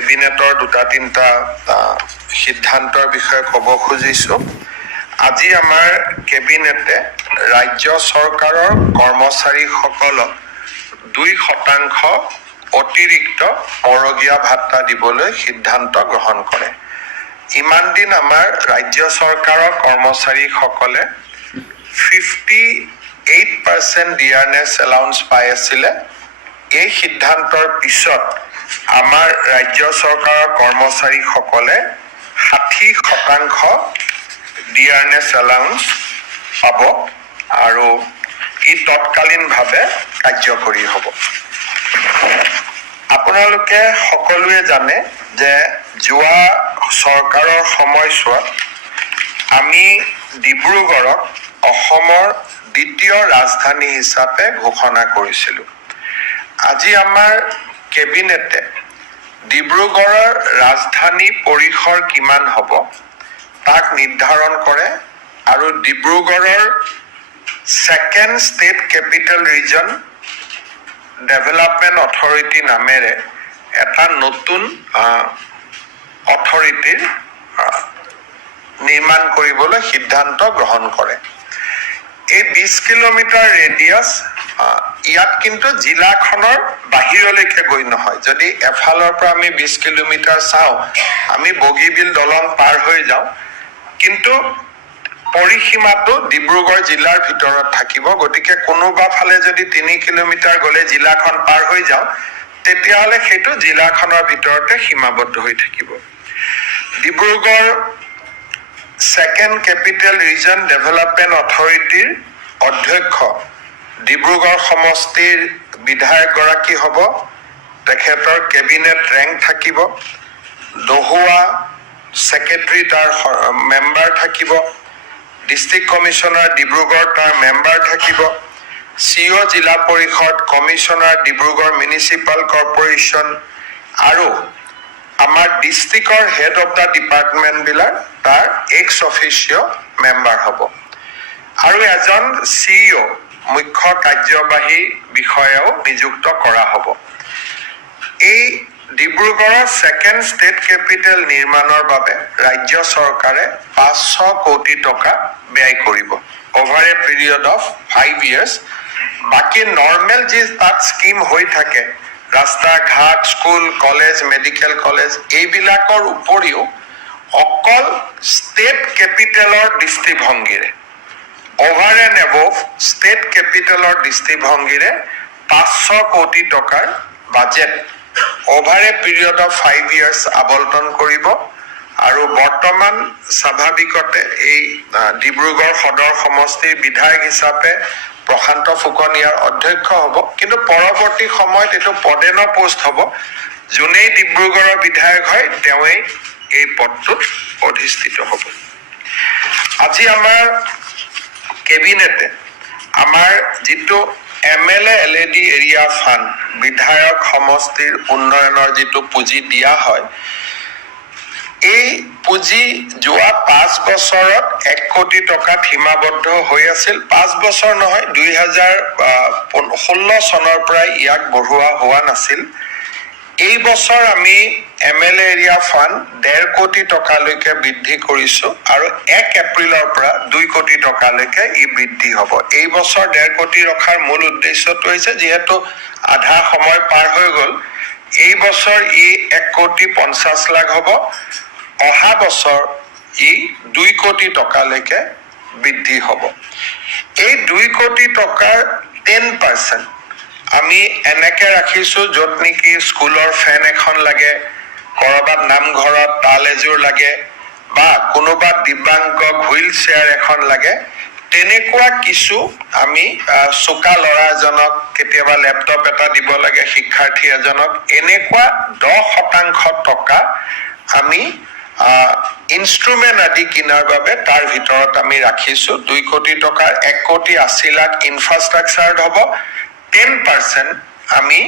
কেবিনেটৰ দুটা তিনিটা সিদ্ধান্তৰ বিষয়ে ক'ব খুজিছো। আজি আমাৰ কেবিনেটে ৰাজ্য চৰকাৰৰ কৰ্মচাৰীসকলক 2% অতিৰিক্ত মৰগীয়া ভাত্তা দিবলৈ সিদ্ধান্ত গ্ৰহণ কৰে। ইমান দিন আমাৰ ৰাজ্য চৰকাৰৰ কৰ্মচাৰীসকলে 58% ডিয়াৰনেছ এলাউন্স পাই আছিলে। এই সিদ্ধান্তৰ পিছত আমাৰ ৰাজ্য চৰকাৰৰ কৰ্মচাৰীসকলে 60% ডিয়াৰনেছ এলাউন্স পাব আৰু ই তৎকালীনভাৱে কাৰ্যকৰী হ'ব। আপোনালোকে সকলোৱে জানে যে যোৱা চৰকাৰৰ সময়ছোৱাত আমি ডিব্ৰুগড়ক অসমৰ দ্বিতীয় ৰাজধানী হিচাপে ঘোষণা কৰিছিলোঁ। আজি আমাৰ কেবিনেটে ডিব্ৰুগড়ৰ ৰাজধানী পৰিসৰ কিমান হ'ব তাক নিৰ্ধাৰণ কৰে আৰু ডিব্ৰুগড়ৰ second state capital region development authority নামেৰে এটা নতুন অথৰিটিৰ নিৰ্মাণ কৰিবলৈ সিদ্ধান্ত গ্ৰহণ কৰে। এই 20 কিলোমিটাৰ ৰেডিয়াছ ইয়াত কিন্তু জিলাখনৰ বাহিৰলৈকে গৈ নহয়। যদি এফালৰ পৰা আমি 20 কিলোমিটাৰ চাওঁ, আমি বগীবিল দলং পাৰ হৈ যাওঁ, কিন্তু পৰিসীমাটো ডিব্ৰুগড় জিলাৰ ভিতৰত থাকিব। গতিকে কোনোবা ফালে যদি 3 কিলোমিটাৰ গ'লে জিলাখন পাৰ হৈ যাওঁ, তেতিয়াহ'লে সেইটো জিলাখনৰ ভিতৰতে সীমাবদ্ধ হৈ থাকিব। Dibrugarh second capital region development অথৰিটিৰ অধ্যক্ষ ডিব্ৰুগড় সমষ্টিৰ বিধায়কগৰাকী হ'ব। তেখেতৰ কেবিনেট ৰেংক থাকিব। দহুৱা ছেক্ৰেটাৰী তাৰ মেম্বাৰ থাকিব। ডিষ্ট্ৰিক্ট কমিশ্যনাৰ ডিব্ৰুগড় তাৰ মেম্বাৰ থাকিব। CO জিলা পৰিষদ, কমিশ্যনাৰ ডিব্ৰুগড় মিউনিচিপাল কৰ্পৰেশ্যন আৰু আমাৰ ডিষ্ট্ৰিক্টৰ হেড অফ দ্য ডিপাৰ্টমেণ্টবিলাক তাৰ এক্স অফিচিঅ' মেম্বাৰ হ'ব আৰু এজন CEO মুখ্য কাৰ্যবাহী বিষয়াও নিযুক্ত কৰা হ'ব। এই ডিব্ৰুগড়ৰ ছেকেণ্ড ষ্টেট কেপিটেল নিৰ্মাণৰ বাবে ৰাজ্য চৰকাৰে 500 কোটি টকা ব্যয় কৰিব over A period of 5 years। বাকী নৰ্মেল যি তাত স্কিম হৈ থাকে, ৰাস্তা ঘাট, স্কুল, কলেজ, মেডিকেল কলেজ, এইবিলাকৰ উপৰিও অকল ষ্টেট কেপিটেলৰ দৃষ্টিভংগীৰে, অভাৰ এণ্ড এবভ ষ্টেট কেপিটেলৰ দৃষ্টিভংগীৰে 500 কোটি টকাৰ budget over A period of 5 years আবণ্টন কৰিব আৰু বৰ্তমান স্বাভাৱিকতে এই ডিব্ৰুগড় সদৰ সমষ্টিৰ বিধায়ক হিচাপে প্ৰশান্ত ফুকনীয়াৰ অধ্যক্ষ হ'ব, কিন্তু পৰৱৰ্তী সময়ত এইটো পদেন পোষ্ট হ'ব। যোনেই ডিব্ৰুগড়ৰ বিধায়ক হয় তেওঁৱেই এই পদটোত অধিষ্ঠিত হ'ব। আজি আমাৰ কেবিনেটে আমাৰ যিটো MLA LED এৰিয়া ফাণ্ড, বিধায়ক সমষ্টিৰ উন্নয়নৰ যিটো পুঁজি দিয়া হয়, এই পুঁজি যোৱা 5 বছৰত 1 কোটি টকাত সীমাবদ্ধ হৈ আছিল। 5 বছৰ নহয়, 2016 চনৰ পৰাই ইয়াক বঢ়োৱা হোৱা নাছিল। এই বছৰ আমি MLA এৰিয়া ফাণ্ড 1.5 কোটি টকালৈকে বৃদ্ধি কৰিছো আৰু 1 এপ্ৰিলৰ পৰা 2 কোটি টকালৈকে ই বৃদ্ধি হ'ব। এই বছৰ 1.5 কোটি ৰখাৰ মূল উদ্দেশ্যটো হৈছে যিহেতু আধা সময় পাৰ হৈ গ'ল, এই বছৰ ই 1 কোটি 50 লাখ হ'ব। অহা বছৰ ই 2 কোটি টকালৈকে বৃদ্ধি হ'ব। এই 2 কোটি টকাৰ 10% আমি এনেকে ৰাখিছো য'ত নেকি স্কুলৰ ফেন এখন লাগে, কৰবাত নামঘৰত তাল এযোৰ লাগে বা কোনোবা দিব্যাংগক হুইল চেয়াৰ এখন লাগে, তেনেকুৱা কিছু আমি চোকা ল'ৰা এজনক কেতিয়াবা লেপটপ এটা দিব লাগে, শিক্ষাৰ্থী এজনক, এনেকুৱা 10% টকা আমি ইনষ্ট্ৰুমেণ্ট আদি কিনাৰ বাবে তাৰ ভিতৰত আমি ৰাখিছো। 2 কোটি টকাৰ 1 কোটি 80 লাখ ইনফ্ৰাষ্ট্ৰাকচাৰত হ'ব। 10% আমি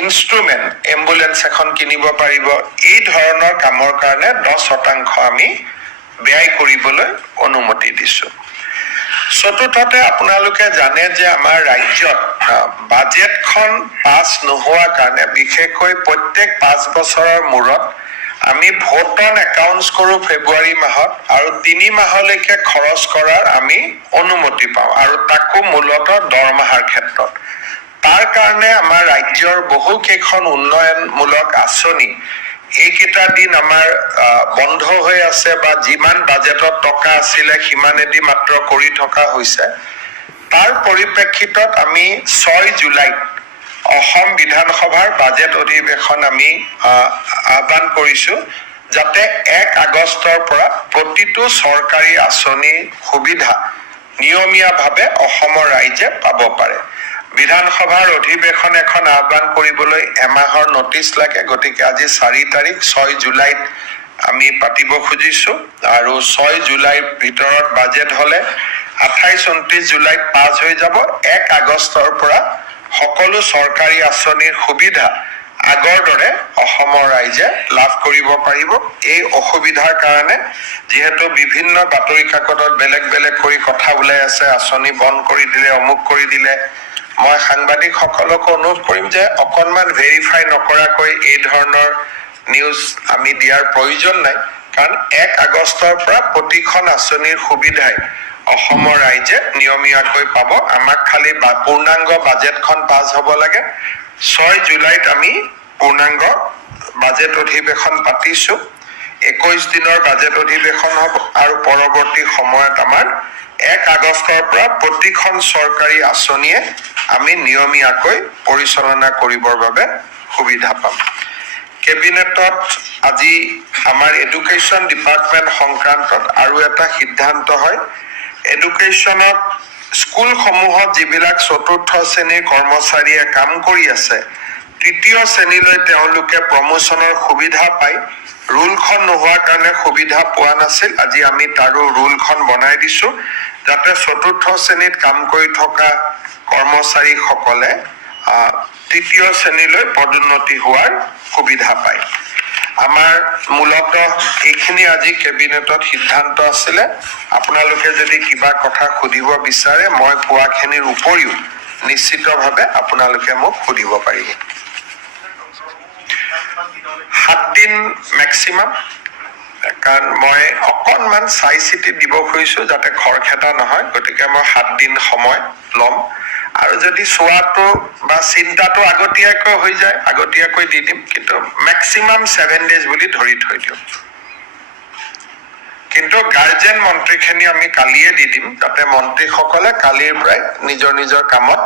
ইনষ্ট্ৰুমেণ্ট, এম্বুলেন্স এখন কিনিব পাৰিব, এই ধৰণৰ কামৰ কাৰণে 10% আমি ব্যয় কৰিবলৈ অনুমতি দিছো। চতুৰ্থতে আপোনালোকে জানে যে আমাৰ ৰাজ্যত বাজেটখন পাছ নোহোৱাৰ কাৰণে বিশেষকৈ প্ৰত্যেক 5 বছৰৰ মূৰত আমি ভোট অন একাউণ্টছ কৰোঁ ফেব্ৰুৱাৰী মাহত আৰু 3 মাহলৈকে খৰচ কৰাৰ আমি অনুমতি পাওঁ আৰু তাকো মূলতঃ দৰমহাৰ ক্ষেত্ৰত তাৰ কাৰণে আমাৰ ৰাজ্যৰ বহু কেইখন উন্নয়নমূলক আঁচনি এইকেইটা দিন আমাৰ বন্ধ হৈ আছে বা যিমান বাজেটত টকা আছিলে সিমানেদি মাত্ৰ কৰি থকা হৈছে তাৰ পৰিপ্ৰেক্ষিতত আমি 6 জুলাইত অসম বিধানসভাৰ বাজেট অধিৱেশন আমি আহ্বান কৰিছো যাতে 1 আগষ্টৰ পৰা প্ৰতিটো চৰকাৰী আঁচনিৰ সুবিধা নিয়মীয়াভাৱে অসমৰ ৰাইজে পাব পাৰে বিধানসভাৰ অধিৱেশন এখন আহ্বান কৰিবলৈ এমাহৰ নটিচ লাগে গতিকে আজি 4 তাৰিখ 6 জুলাইত আমি পাতিব খুজিছো আৰু 6 জুলাইৰ ভিতৰত বাজেট হলে 28-29 জুলাইত পাছ হৈ যাব 1 আগষ্টৰ পৰা সকলো চৰকাৰী আঁচনিৰ সুবিধা আগৰ দৰে অসমৰ ৰাইজে লাভ কৰিব পাৰিব এই অসুবিধাৰ কাৰণে যেহেতু বিভিন্ন বাতৰি কাকতত বেলেগ বেলেগ কৰি কথা ওলাই আছে আঁচনি বন্ধ কৰি দিলে অমুক কৰি দিলে মই সাংবাদিকসকলক অনুৰোধ কৰিম যে অকনমান ভেৰিফাই নকৰাকৈ এই ধৰণৰ নিউজ আমি দিয়াৰ প্ৰয়োজন নাই কাৰণ 1 আগষ্টৰ পৰা প্ৰতিখন আঁচনিৰ সুবিধাই অসমৰ ৰাইজে নিয়মীয়াকৈ পাব আমাক খালি পূৰ্ণাংগ বাজেটখন পাছ হ'ব লাগে 6 জুলাইত আমি পূৰ্ণাংগ বাজেট অধিৱেশন পাতিছো 21 দিনৰ বাজেট অধিৱেশন হ'ব আৰু পৰৱৰ্তী সময়ত আমাৰ 1 আগষ্টৰ পৰা প্ৰতিখন চৰকাৰী আঁচনিয়ে আমি নিয়মীয়াকৈ পৰিচালনা কৰিবৰ বাবে সুবিধা পাম কেবিনেটত আজি আমাৰ এডুকেশ্যন ডিপাৰ্টমেণ্ট সংক্ৰান্তত আৰু এটা সিদ্ধান্ত হয় এডুকেশ্যনত স্কুলসমূহত যিবিলাক চতুৰ্থ শ্ৰেণীৰ কৰ্মচাৰীয়ে কাম কৰি আছে তৃতীয় শ্ৰেণীলৈ তেওঁলোকে প্ৰমোচনৰ সুবিধা পায় ৰুলখন নোহোৱাৰ কাৰণে সুবিধা পোৱা নাছিল আজি আমি তাৰো ৰুলখন বনাই দিছো যাতে চতুৰ্থ শ্ৰেণীত কাম কৰি থকা কৰ্মচাৰীসকলে তৃতীয় শ্ৰেণীলৈ পদোন্নতি হোৱাৰ সুবিধা পায় আমাৰ মূলতঃ এইখিনি আজি কেবিনেটত সিদ্ধান্ত আছিলে আপোনালোকে যদি কিবা কথা সুধিব বিচাৰে মই কোৱাখিনিৰ উপৰিও নিশ্চিতভাৱে আপোনালোকে মোক সুধিব পাৰিব 7 দিন মেক্সিমাম কাৰণ মই অকনমান চাই চিতি দিব খুজিছো যাতে খৰখেদা নহয় গতিকে মই 7 দিন সময় লম আৰু যদি চোৱাটো বা চিন্তাটো আগতীয়াকৈ হৈ যায় আগতীয়াকৈ দি দিম কিন্তু মেক্সিমাম 7 ডেজ বুলি ধৰি থৈ দিওঁ কিন্তু গাৰ্জেন মন্ত্ৰীখিনি আমি কালিয়ে দি দিম যাতে মন্ত্ৰীসকলে কালিৰ পৰাই নিজৰ নিজৰ কামত